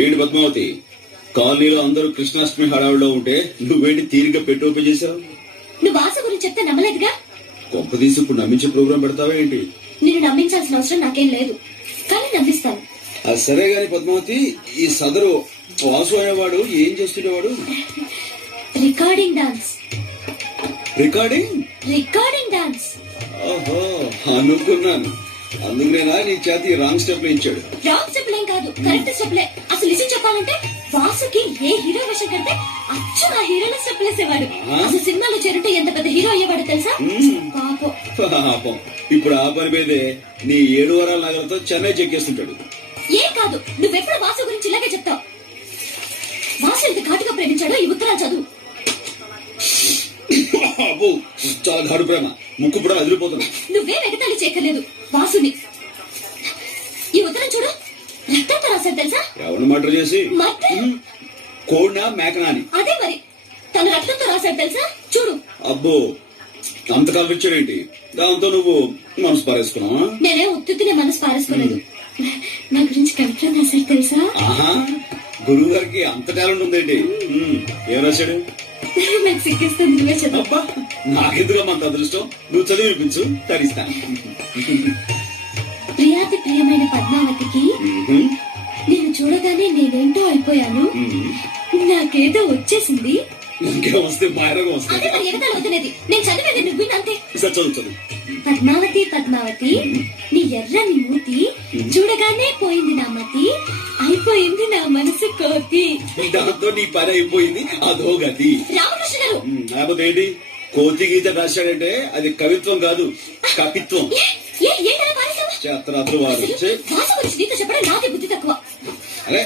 ఏంటి పద్మావతి, కాలనీలో అందరూ కృష్ణాష్టమి హడావుడిలో ఉంటే నువ్వేంటి తీరిక పెట్టి ఓపెన్ చేశావు? నువ్వు ఆశ గురించి చెప్తే నమ్మలేదుగా. గొప్ప తీసి ఇప్పుడు నమ్మించే ప్రోగ్రాం పెడతావా ఏంటి? నిన్ను నమ్మించాల్సిన అవసరం నాకేం లేదు, కానీ నమ్మిస్తాను. అది సరే గాని పద్మావతి, ఈ సదరు వాసు అనేవాడు ఏం చేస్తుండేవాడు? Recording dance. Recording dance. ఓహో, అనుకున్నాను. అందుకునేనా నీ చేతి రాంగ్ స్టెప్ ఇచ్చాడు? రాంగ్ స్టెప్ ఏం కాదు, కరెక్ట్ స్టెప్లే. అసలు నిజం చెప్పాలంటే వాసుకి ఏ హీరో వేషం కంటే అచ్చు ఆ హీరోల స్టెప్ వేసేవాడు. అసలు సినిమాలో చేరుంటే ఎంత పెద్ద హీరో అయ్యేవాడు తెలుసా? పాపం. ఇప్పుడు ఆ పని మీదే నీ 7 వారాల నగలతో చెన్నై చెక్కేస్తుంటాడు. ఏం కాదు, నువ్వెప్పుడు వాసు గురించి ఇలాగే చెప్తావు. వాసు ఎంత ఘాటుగా ప్రేమించాడో ఈ ఉత్తరాలు చదువు. అబ్బో, చాలా ఘాటు ప్రేమ. ముక్కు కూడా అదిరిపోతున్నా. నువ్వే వెగతాళి చేయలేదు వాసుని. ఈ ఉత్తరం చూడు, రక్తంతో రాశాడు తెలుసా? ఎవరిని మర్డర్ చేసి? కోడినా మేకనా అని. అదే మరి, తను రక్తంతో రాశాడు తెలుసా? చూడు. అబ్బో, అంత కల్పించాడేంటి? దాంతో నువ్వు మనసు పారేసుకున్నావా? నేనే ఉత్తునే మనసు పారేసుకోలేదు. నా గురించి కవిత్వం రాశాడు తెలుసా? గురువు గారికి అంత టాలెంట్ ఉందేంటి? ఏం రాశాడు? నాకు సిక్కిస్తుంది, నువ్వే చదువు. నాకెందుకు అంత అదృష్టం? నువ్వు చదివి వినిపించు, తరిస్తాను. ప్రియాతి ప్రియమైన పద్మావతికి నేను చూడగానే నేనేంటో అయిపోయాను. నాకేదో వచ్చేసింది. ఇంకేం వస్తే మాయరోగం వస్తుంది. ఎగతాలు వదిలేదు, నేను చదివేది నువ్వు అంతే. చదువు. పద్మావతి, నీ ఎర్రని మూతి చూడగానే పోయింది నా మతి, అయిపోయింది నా మనసు కోతి. దాంతో నీ పని అయిపోయింది, అదో గతి. రామకృష్ణ గారు, లేకపోతే ఏంటి? కోతి గీత రాశాడంటే అది కవిత్వం కాదు, కపిత్వం. ఏంటలా పారేశావు? చేతరాత్రి వాడు వాసు గురించి నీతో చెప్పడం నాదే బుద్ధి తక్కువ. అరే